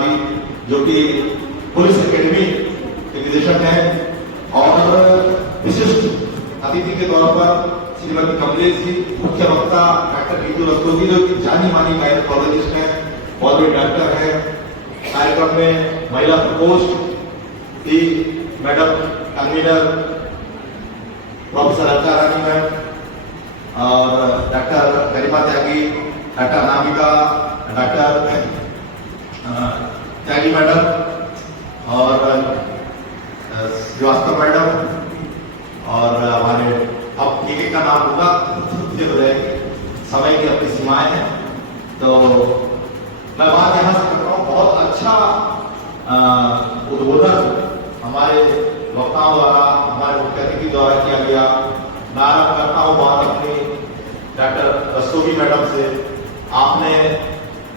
जी जो कि police academy के निदेशक हैं और विशिष्ट अतिथि के तौर पर श्रीमती कमलेश जी, मुख्य वक्ता डॉक्टर नीतू रस्तोगी जो कि जानी मानी गायनोकोलॉजिस्ट हैं, बॉलीवुड डॉक्टर हैं। कार्यक्रम में महिला प्रकोष्ठ की मैडम कन्वीनर प्रोफेसर अलका रानी मैम और डॉक्टर गरिमा त्यागी, डॉक्टर नामिका, डॉक्टर त्यागी मैडम और श्रीवास्तव मैडम और हमारे अब एक का नाम होगा समय की अपनी सीमाएं हैं, तो मैं बात यहाँ से करता हूँ। बहुत अच्छा उद्बोधन हमारे वक्ताओं द्वारा, हमारे मुख्य अतिथि द्वारा किया गया। मैं आरम्भ करता हूँ बात अपनी डॉक्टर रस्तोगी मैडम से। आपने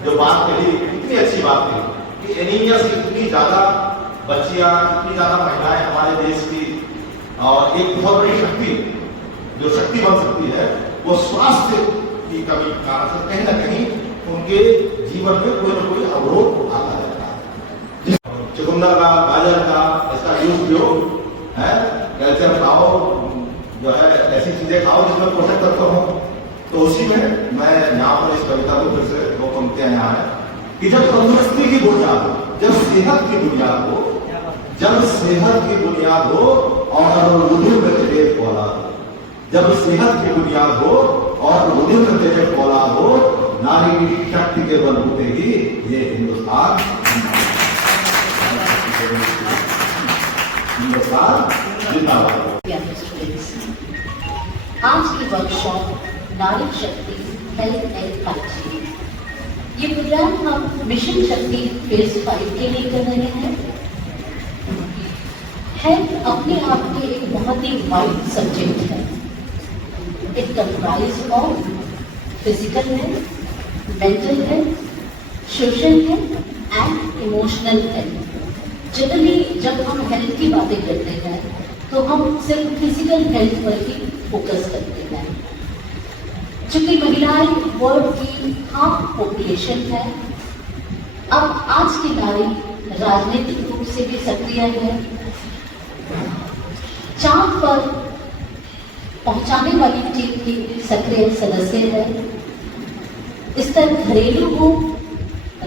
जो बात कही, इतनी अच्छी बात कही कि एनीमिया से इतनी ज्यादा बच्चियां, इतनी ज्यादा महिलाएं हमारे देश की, और एक बहुत बड़ी शक्ति जो शक्ति बन सकती है वो स्वास्थ्य की कमी के कारण से कहीं ना कहीं उनके जीवन में कोई ना कोई अवरोध आता रहता है। चुकंदर का, गाजर का, इसका यूज उपयोग है, कैल्शियम खाओ, जो है ऐसी चीजें खाओ जिसमें पोषक तत्व हो। तो उसी में मैं यहाँ पर इस कविता को फिर से दो पंक्तियां यहाँ है कि जब तंदुरुस्ती की बुनियाद हो, जब सेहत की बुनियाद हो, जब सेहत की बुनियाद हो और रुधिर में तेरे औलाद हो, जब सेहत की बुनियाद हो और रुधिर में तेरे औलाद हो, नारी की शक्ति के बलबूते ही ये हिंदुस्तान जिंदाबाद। आज की वर्कशॉप नारी शक्ति हेल्थ एंड हाइजीन, ये प्रोग्राम हम मिशन शक्ति फेज 5 के लिए कर रहे हैं। हेल्थ अपने आप में एक बहुत ही वाइड सब्जेक्ट है। It comprise of physical health, mental health, social health and emotional health. Generally जब हम हेल्थ की बातें करते हैं तो हम सिर्फ फिजिकल हेल्थ पर ही फोकस करते हैं। चूंकि महिलाएं वर्ल्ड की हाफ पॉपुलेशन है, अब आज की नारी राजनीतिक रूप से भी सक्रिय है, चांद पर पहुंचाने वाली टीम की सक्रिय सदस्य है। इस तरह घरेलू हो,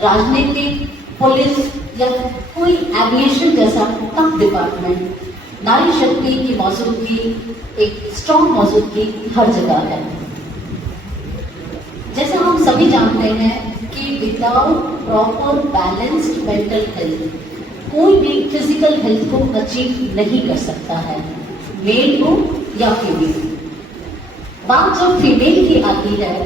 राजनीतिक, पुलिस या कोई एविएशन जैसा टफ डिपार्टमेंट, नारी शक्ति की मौजूदगी, एक स्ट्रॉन्ग मौजूदगी हर जगह है। जैसा हम सभी जानते हैं कि without proper balanced mental health कोई भी फिजिकल हेल्थ को अचीव नहीं कर सकता है, मेल हो या फीमेल। बात जब फीमेल की आती है,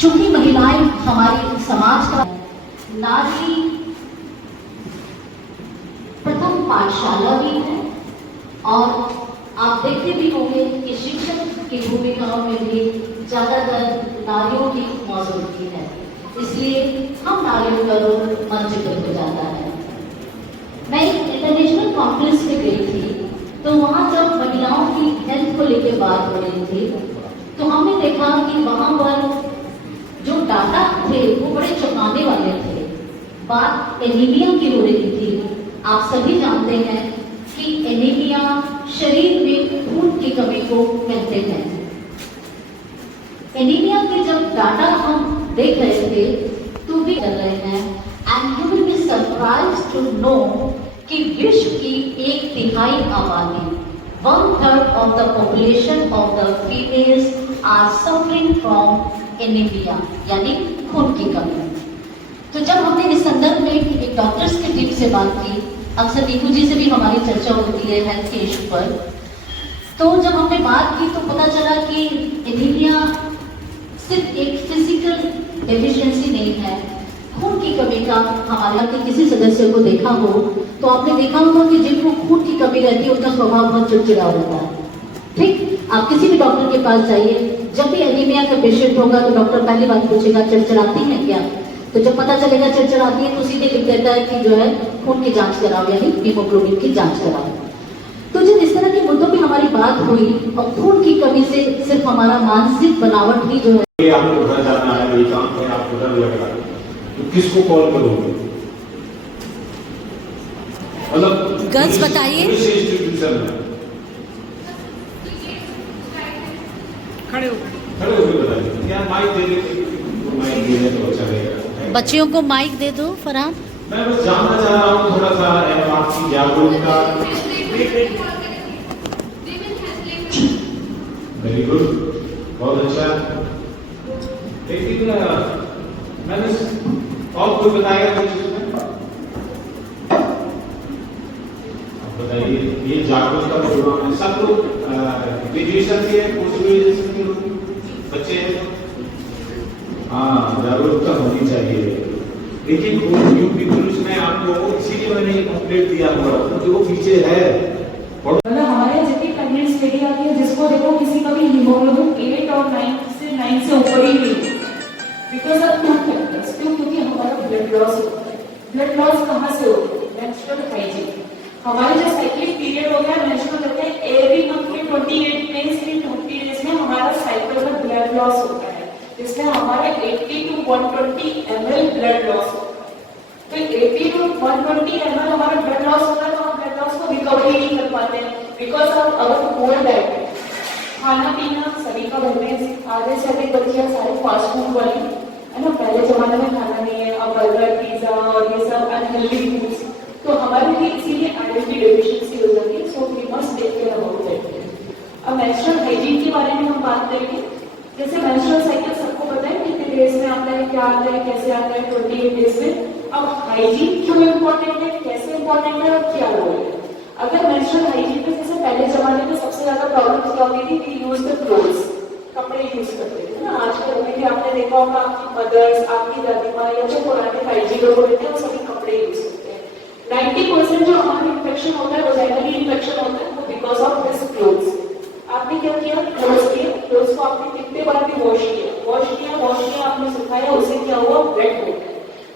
चूंकि महिलाएं हमारे समाज का नारी प्रथम पाठशाला भी है, और आप देखते भी होंगे कि शिक्षक की भूमिकाओं में भी ज्यादातर नारियों की मौजूदगी है, इसलिए हम नारियों का रोल मंच पर हो जाता है। मैं एक इंटरनेशनल कॉन्फ्रेंस में गई थी, तो वहां जब महिलाओं की हेल्थ को लेकर बात हो रही थी तो हमने देखा कि वहां पर जो डाटा थे वो बड़े चौंकाने वाले थे। बात एनीमिया की हो रही थी। आप सभी जानते हैं कि एनीमिया शरीर में खून की कमी को कहते हैं। एनीमिया के जब डाटा हम देख रहे थे तो भी कर रहे हैं, and you will be surprised to know कि विश्व की 1/3 आबादी, 1/3 of the population of the females are suffering from anaemia, यानी खून की कमी। तो जब हमने इस संदर्भ में एक डॉक्टर्स की टीम से बात की, अक्सर नीतू जी से भी हमारी चर्चा होती है हेल्थ के इशू पर, तो जब हमने बात की तो पता चला कि एनीमिया सिर्फ एक फिजिकल डेफिशिएंसी नहीं है, खून की कमी का हमारे के किसी सदस्य को देखा हो तो आपने देखा होगा कि जिनको खून की कमी रहती है उनका स्वभाव बहुत चिड़चिड़ा होता है। ठीक, आप किसी भी डॉक्टर के पास जाइए, जब भी एनीमिया का पेशेंट होगा तो डॉक्टर पहली बात पूछेगा चिड़चिड़ाती है क्या, तो जब पता चलेगा चिड़चिड़ाती है तो सीधे लिख देता है कि जो है खून की जांच कराओ, यानी हीमोग्लोबिन की जांच कराओ। तो जब इस तरह के मुद्दों पे हमारी बात हुई और खून की कमी से सिर्फ हमारा मानसिक बनावट ही जो है आपको उधर जाना है, वही काम है, आप उधर लग रहा है। तो किसको कॉल करोगे? मतलब गर्ल्स बताइए। इंस्टीट्यूशन में खड़े हो होकर बताइए। क्या माइक दे देते, माइक देने तो अच्छा रहेगा। बच्चियों को माइक दे दो फरहान। मैं बस जानना चाह रहा हूँ थोड़ा सा आपकी जागरूकता। वेरी गुड, बहुत अच्छा। लेकिन मैंने और कोई बताएगा कुछ इसमें? आप बताइए, ये जागरूकता प्रोग्राम है, सब लोग ग्रेजुएशन के पोस्ट ग्रेजुएशन के लोग बच्चे हैं। हाँ, जागरूकता होनी चाहिए। लेकिन वो यूपी पुलिस में आपको इसीलिए मैंने ये कंप्लेंट दिया हुआ क्योंकि वो पीछे है। मतलब हमारे जितनी प्रेगनेंट लेडी आती है जिसको देखो किसी का भी हीमोग्लोबिन 8 और 9 से ऊपर ही नहीं है, बिकॉज ऑफ टू फैक्टर्स। क्योंकि हमारा ब्लड लॉस होता है। ब्लड लॉस कहाँ से होता है? Menstrual hygiene. हमारे जो साइक्लिक पीरियड होता है मेंस्ट्रुअल होता है एवरी मंथ में 28 डेज की 20 डेज में हमारा साइकिल में ब्लड लॉस होता है, जिसमें हमारा 80 to 120 ml ब्लड लॉस होता है। तो 80 to 120 ml हमारा ब्लड लॉस होता है, तो हम ब्लड लॉस को रिकवरी नहीं कर पाते हैं because of our poor diet. खाना पीना सभी का घर में आधे से अधिक बच्चियां सारे फास्ट फूड वाली है ना। पहले जमाने में खाना नहीं है, अब बर्गर पिज्जा और ये सब अनहेल्दी फूड्स, तो हमारे लिए इसीलिए आयरन की डेफिशिएंसी हो जाती है। So we must take care about that. अब मेंस्ट्रुअल हाइजीन के बारे में हम बात करेंगे। जैसे मेंस्ट्रुअल साइकिल सबको पता है कितने डेज में आता है, क्या आता है, कैसे आता है, 28 डेज में। अब हाइजीन क्यों इम्पोर्टेंट है, कैसे इम्पोर्टेंट है और क्या रोल है? अगर मेंस्ट्रुअल हाइजीन में जैसे पहले जमाने में सबसे ज्यादा प्रॉब्लम क्या होती थी, वी यूज द क्लोथ्स, कपड़े यूज करते थे ना। आजकल में भी आपने देखा होगा आपकी मदर्स, आपकी दादी माँ या जो पुराने 5G लोग होते हैं वो सभी कपड़े यूज करते हैं। 90% जो हमारा इन्फेक्शन होता है, वजाइनली इन्फेक्शन होता है, वो बिकॉज ऑफ दिस क्लोथ्स। आपने क्या किया? क्लोथ्स को आपने कितने बार भी वॉश किया, आपने सुखाया, उससे क्या हुआ? वेट हो गया।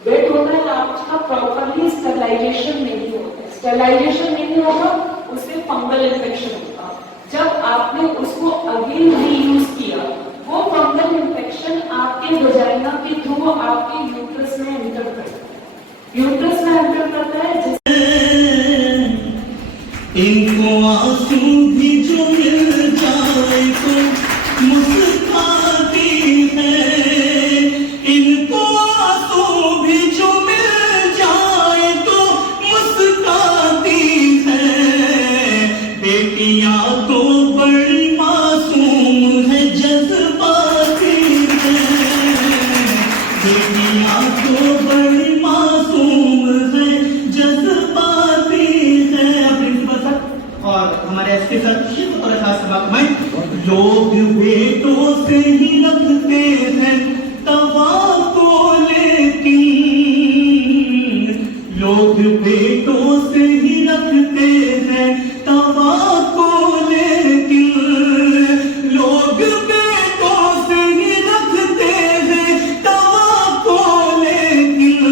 वेट होता है आपका प्रॉपरली स्टरलाइजेशन नहीं होता है। स्टरलाइजेशन नहीं होगा, उससे फंगल इन्फेक्शन होगा। जब आपने उसको अगेन रीयूज किया, वो फंगल इन्फेक्शन आपके वजाइना के थ्रू आपके यूट्रस में एंटर करता है। यूट्रस में एंटर करता है इनको आंसू भी जो मिल जाए तो मुस्कुराती है। इनको आंसू भी जो मिल जाए तो मुस्कुराती है। बेटियां तो बड़ी मासूम है, जज्बाती है। बेटियां तो बड़ी मासूम है, जज्बाती है। और हमारे एसपी सर और खास बात में लोग बेटों से ही रखते हैं तवा को, लेकिन लोग बेटों से ही रखते हैं तवा को, लेकिन लोग बेटों से ही रखते हैं तवा को, लेकिन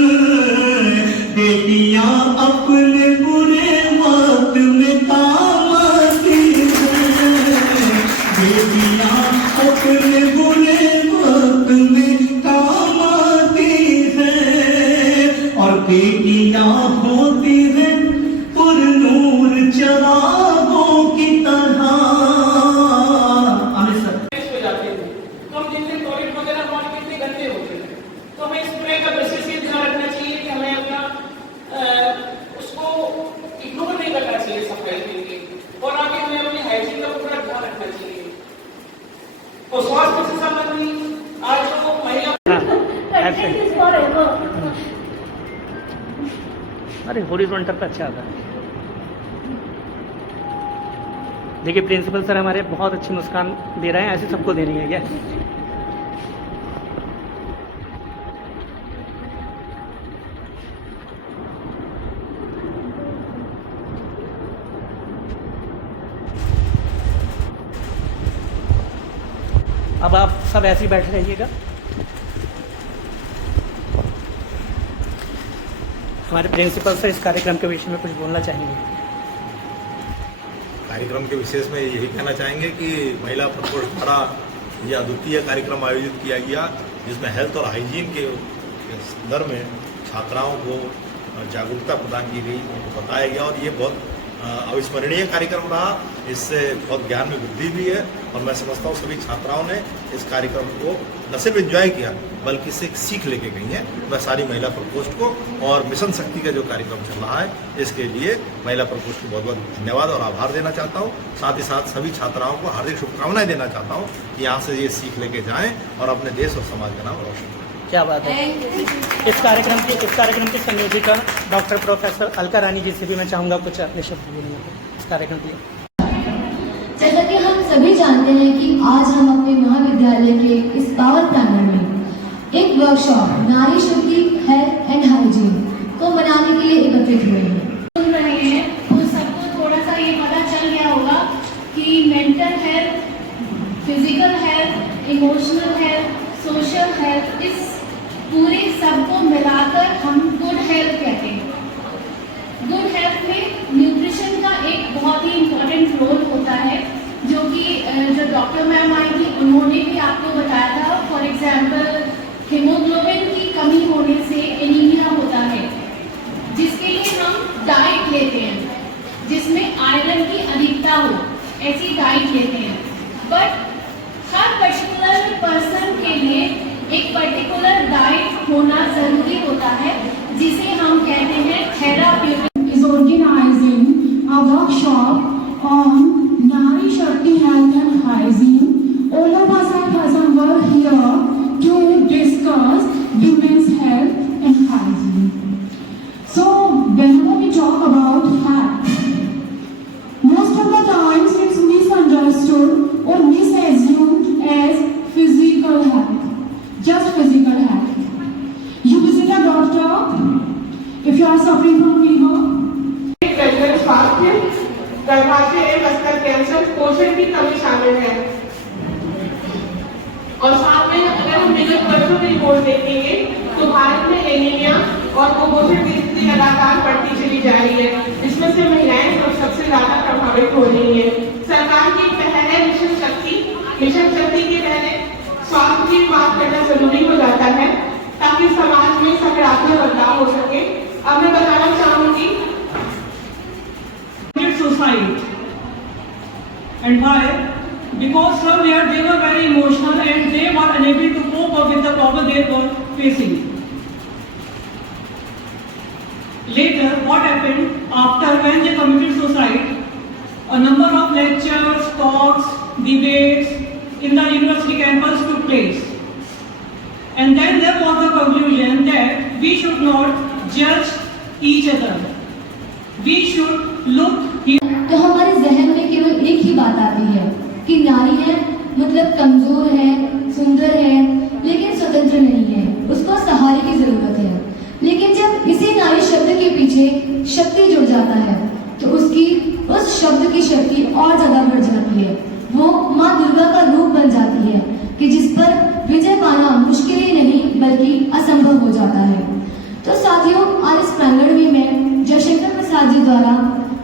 बेटियां अपने बुरे वक्त में काम आती हैं। बेटियां अपने बुरे वक्त में काम आती हैं। और बेटियां होती हैं पुरनूर चरागों की तरह। हो जाते थे तो हम देखते टॉयलेट वगैरह हमारे कितने गंदे होते थे। तो हमें स्प्रे का विशेष ये ध्यान रखना चाहिए कि हमें अपना उसको इग्नोर नहीं करना चाहिए सफाई के लिए, और आगे हमें अपनी हाइजीन का पूरा ध्यान रखना चाहिए। और स्वास्थ्य से संबंधित आज जो महिला अरे हॉरिजॉन्टल पे अच्छा आता है। देखिए प्रिंसिपल सर हमारे बहुत अच्छी मुस्कान दे रहे हैं, ऐसे सबको देनी है क्या? अब आप सब ऐसे ही बैठे रहिएगा। हमारे प्रिंसिपल सर इस कार्यक्रम के विषय में कुछ बोलना चाहेंगे। कार्यक्रम के विशेष में यही कहना चाहेंगे कि महिला प्रकोष्ठ द्वारा यह अद्वितीय कार्यक्रम आयोजित किया गया, जिसमें हेल्थ और हाइजीन के के संदर्भ में छात्राओं को जागरूकता प्रदान की गई, उनको बताया गया और ये बहुत अविस्मरणीय कार्यक्रम रहा। इससे बहुत ज्ञान में वृद्धि भी है और मैं समझता हूँ सभी छात्राओं ने इस कार्यक्रम को न सिर्फ एंजॉय किया बल्कि इससे एक सीख लेके गई हैं। मैं सारी महिला प्रकोष्ठ को और मिशन शक्ति का जो कार्यक्रम चल रहा है इसके लिए महिला प्रकोष्ठ को बहुत बहुत धन्यवाद और आभार देना चाहता हूँ। साथ ही साथ सभी छात्राओं को हार्दिक शुभकामनाएं देना चाहता हूँ कि यहाँ से ये सीख लेके जाएँ और अपने देश और समाज का नाम रोशन करें। क्या बात है। इस कार्यक्रम की संयोजिका डॉक्टर प्रोफेसर अलका रानी जी से भी मैं चाहूँगा कुछ अपने शब्द बोलने इस कार्यक्रम के लिए। जैसा कि हम सभी जानते हैं कि आज हम अपने महाविद्यालय के इस पावन प्रांगण में एक वर्कशॉप नारी शक्ति हेल्थ एंड हाइजीन को मनाने के लिए एकत्रित हुए हैं। सुन रहे हैं तो सबको थोड़ा सा ये पता चल गया होगा कि mental health, physical health, emotional health, social health, इस पूरे सबको मिलाकर हम गुड हेल्थ कहते हैं। गुड हेल्थ में न्यूट्रिशन का एक बहुत ही इम्पोर्टेंट रोल होता है, जो कि जो डॉक्टर मैम आई थी उन्होंने भी आपको बताया था। फॉर एग्जाम्पल हीमोग्लोबिन की कमी होने से एनीमिया होता है, जिसके लिए हम डाइट लेते हैं जिसमें आयरन की अधिकता हो, ऐसी डाइट लेते हैं। बट हर पर्टिकुलर पर्सन के लिए एक पर्टिकुलर डाइट होना जरूरी होता है, जिसे हम कहते हैं therapeutic. is organizing a workshop on Nari Shakti Health and Hygiene. All of us at Hassan were here to discuss women's health and hygiene. So whenever we talk about health, most of the times it's misunderstood or misassumed as physical health, just physical health. You visit a doctor if you are suffering from fever. स्वास्थ्य, गर्भाशय एवं स्तन cancer, पोषण की कमी शामिल है। और साथ में अगर हम विगत वर्षों की रिपोर्ट देखेंगे तो भारत में एनीमिया और कुपोषण की स्थिति लगातार बढ़ती चली जा रही है। इसमें से महिलाएं सबसे ज्यादा प्रभावित हो रही है। सरकार की पहल है मिशन शक्ति। मिशन शक्ति के पहले स्वास्थ्य की बात करना जरूरी हो जाता है ताकि समाज में सकारात्मक बदलाव हो सके। अब मैं बताना चाहूंगी suicide. And why? Because somewhere they were very emotional and they were unable to cope up with the problem they were facing. Later, what happened after when they committed suicide? A number of lectures, talks, debates in the university campus took place. And then there was the conclusion that we should not judge each other. We should look. तो हमारे जहन में केवल एक ही बात आती है कि नारी है मतलब कमजोर है, सुंदर है, लेकिन स्वतंत्र नहीं है, उसको सहारे की जरूरत है। लेकिन जब इसी नारी शब्द के पीछे शक्ति जुड़ जाता है तो उस शब्द की शक्ति और ज्यादा बढ़ जाती है। वो माँ दुर्गा का रूप बन जाती है कि जिस पर विजय पाना मुश्किल ही नहीं बल्कि असंभव हो जाता है। तो साथियों, आज इस प्रांगण में मैं जयशंकर प्रसाद जी द्वारा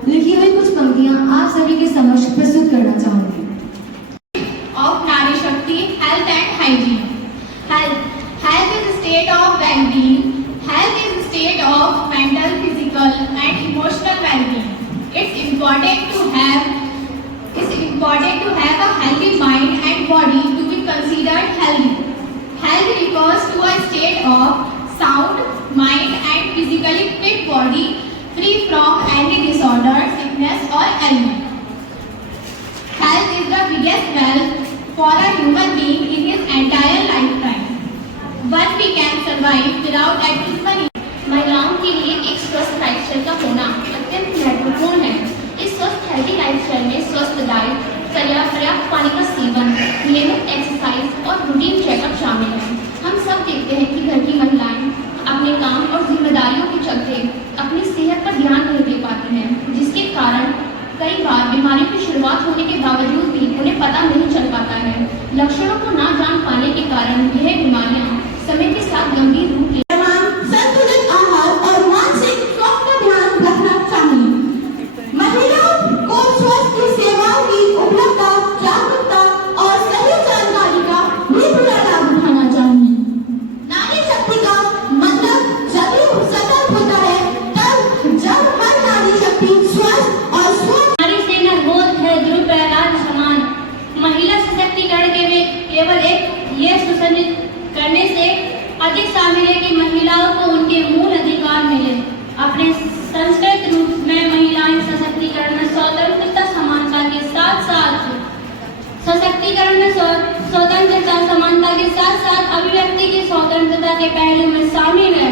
लिखी हुई कुछ पंक्तियां आप सभी के समक्ष प्रस्तुत करना चाहूंगी। ऑफ नारी शक्ति health and hygiene. Health is state of wellbeing. Health is state of mental, physical and emotional wellbeing. It's important to have a healthy mind and body to be considered healthy. Health refers to a state of sound mind and physically fit body, free from any disorder, sickness or ailment. Health is the biggest wealth for a human being in his entire lifetime. One we can survive without at least money. महिलाओं के लिए एक स्वस्थ lifestyle का होना अत्यंत महत्वपूर्ण है। इस स्वस्थ हेल्दी लाइफस्टाइल में स्वस्थ डाइट, पर्याप्त पानी का सेवन, नियमित एक्सरसाइज और रूटीन चेकअप शामिल है। हम सब देखते हैं कि घर की महिलाएं अपने काम और जिम्मेदारियों के चलते अपनी सेहत पर ध्यान नहीं दे पाती हैं, जिसके कारण कई बार बीमारियों की शुरुआत होने के बावजूद भी उन्हें पता नहीं चल पाता है। लक्षणों को ना जान पाने के कारण यह बीमारियां समय के साथ गंभीर रूप ले। संतुलित आहार और मानसिक स्वास्थ्य का ध्यान रखना चाहिए। महिलाओं को स्वास्थ्य सेवाओं की उपलब्धता, जागरूकता और सही जानकारी का भी पूरा लाभ उठाना चाहिए। नारी शक्ति का के साथ साथ अभिव्यक्ति की स्वतंत्रता के पहलू में शामिल है।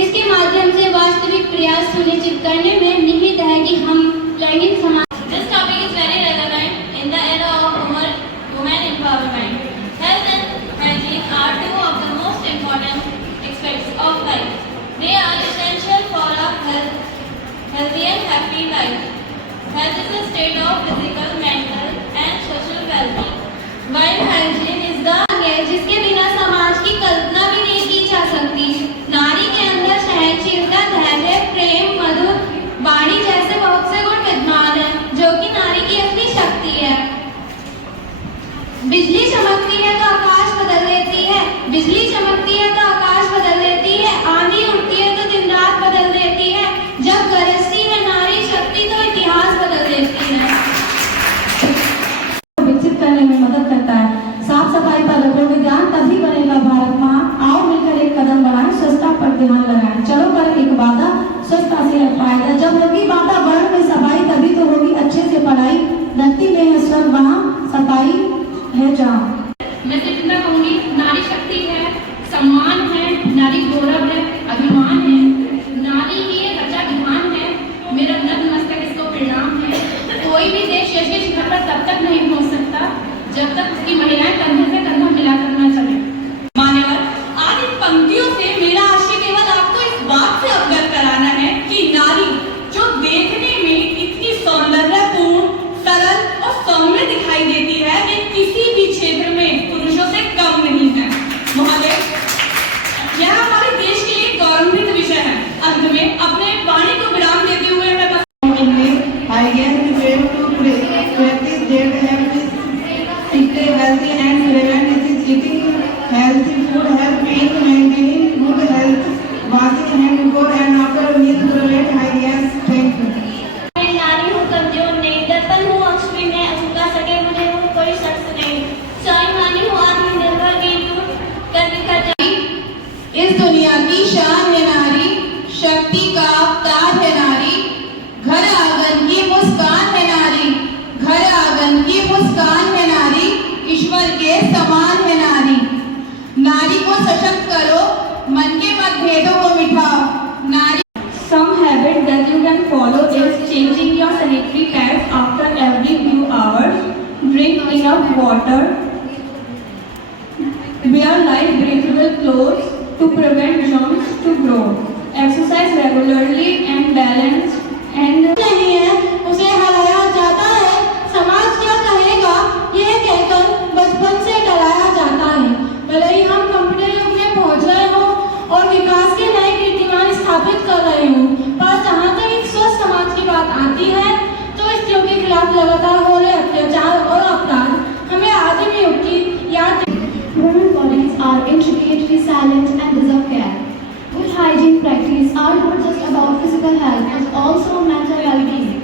इसके माध्यम से वास्तविक प्रयास सुनिश्चित करने में निहित है कि हम लैंगिक समाज। This topic is very relevant in the era of women empowerment. Health and hygiene are two of the most important aspects of life. They are essential for a healthy and happy life. Health is a state of physical, mental and social well-being. While hygiene is the जिसके बिना समाज की कल्पना भी नहीं की जा सकती। नारी के अंदर सहनशीलता, धैर्य, प्रेम, मधुर वाणी जैसे बहुत से गुण विद्यमान हैं, जो कि नारी की असली शक्ति है। बिजली चमकती है तो आकाश बदल देती है, बिजली चमकती है तो आकाश बदल देती है, आंधी उठती है तो दिन रात बदल देती है, जब गरजती है नारी शक्ति तो इतिहास बदल देती है। विकसित करने में मदद करता है। साफ सफाई पर रखो विज्ञान, तभी बनेगा भारत महान। आओ मिलकर एक कदम बढ़ाएं, स्वच्छता पर ध्यान लगाएं। चलो कर एक वादा, स्वच्छता से है फायदा। जब होगी वातावरण में सफाई, तभी तो होगी अच्छे से पढ़ाई। धरती में है स्वर्ग वहाँ, सफाई है जहाँ। मैं तो इतना कहूँगी, नारी शक्ति है, सम्मान है, नारी गौरव है, अभिमान है, नारी ही ये रचा विधान है। मेरा नतमस्तक इसको प्रणाम है। कोई भी देश यश के शिखर पर तब तक नहीं पहुँच सकता जब तक उसकी महिलाएं कंधे से कंधा मिलाकर न चले। मान्यवर, आज इन पंक्तियों से मेरा आशय केवल आपको इस बात से अवगत कराना है कि नारी जो देखने में इतनी सौंदर्यपूर्ण, सरल और सौम्य दिखाई देती है, वे किसी भी क्षेत्र में पुरुषों से कम नहीं है। महोदय, यह हमारे देश के लिए गौरवान्वित विषय है। अंत में अपने वाणी को विराम देते हुए मैं I guess the way to practice that health is stay healthy and prevent is eating healthy food, help in maintaining good health, washing hand before and after meal, prevent hygiene. Thank you. मैं नारी हूँ, कमजोर नहीं, दर्पण हूँ, अक्सर में झुका सके मुझे वो कोई शख्स नहीं। स्वाभिमानी हूँ, आत्मनिर्भर गीत कर दिखा जाए। इस दुनिया की शान है नारी, शक्ति का अवतार है नारी, घर आंगन की मुस्कान है नारी, घर आंगन की मुस्कान है नारी, ईश्वर के समान है नारी। नारी को सशक्त करो, मन के मतभेदों को मिटाओ। नारी Some habit that you can follow is changing your sanitary pads after every few hours, drink enough water, wear light breathable clothes to prevent germs to grow, exercise regularly and balance and नहीं है उसे हराया जाता है, समाज क्या कहेगा यह कहकर बचपन से डराया जाता है। भले ही हम कंप्यूटर युग में पहुंच रहे हो और विकास के नए कीर्तिमान स्थापित कर रहे हो, पर जहां तक एक स्वस्थ समाज की बात आती है तो स्त्रियों के खिलाफ लगातार हो रहे अत्याचार और अपराध हमें आदिम युग की याद। Women's bodies are intricately silent and deserve care. Good hygiene practices are not just about physical health but also mental well-being.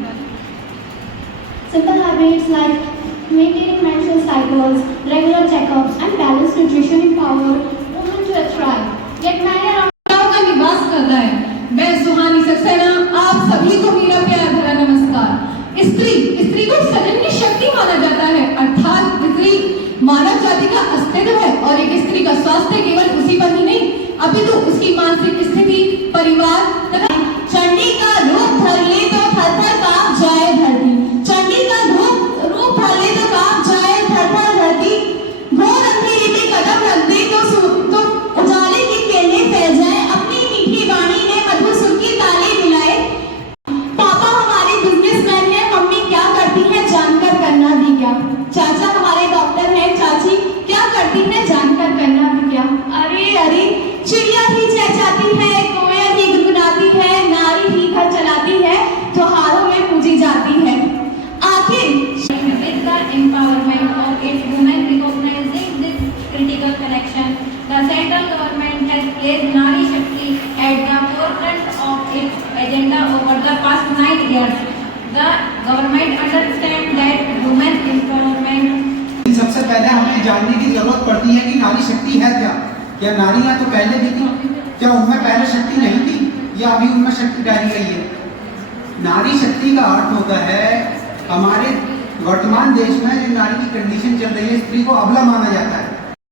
Simple habits like maintaining menstrual cycles, regular checkups, and balanced nutrition empower women to thrive. Yet many are का निवास कर रहा है। मैं सुहानी सक्सेना आप सभी को मेरा प्यार भरा नमस्कार। स्त्री को सदन की शक्ति माना जाता है, अर्थात स्त्री मानव जाति का अस्तित्व है और एक स्त्री का स्वास्थ्य केवल उसी पर ही नहीं अपितु उसकी मानसिक स्थिति, परिवार तथा चंडी का रूप धर ले तो थर-थर कांप जाए धरती। चंडी का रूप धर ले तो कांप जाए थर-थर धरती। घोर अंधेरे में कदम रख दे तो उजाले की किरणें फैल जाए। अपनी मीठी वाणी में मधुर सुर की ताली मिलाए। पापा हमारे बिजनेसमैन हैं, मम्मी क्या करती हैं जानकर करना भी क्या। चाचा हमारे डॉक्टर हैं, चाची क्या करती हैं जानकर करना भी क्या। अरे अरे चिड़िया ही चहचहाती है, कोयल ही गुनगुनाती है, नारी ही घर चलाती है, त्योहारों में पूजी जाती है। आखिर With the empowerment of its women, recognizing this critical connection, the central government has placed Nari Shakti at the forefront of its agenda over the past 9 years. The government understands that women empowerment सबसे पहले हमें जानने की जरूरत पड़ती है कि नारी शक्ति है क्या। क्या नारियां तो पहले भी थी? क्या उनमें पहले शक्ति नहीं थी या अभी उनमें शक्ति डाली गई है? नारी शक्ति का अर्थ होता है हमारे वर्तमान देश में जो नारी की कंडीशन चल रही है, स्त्री को अबला माना जाता है।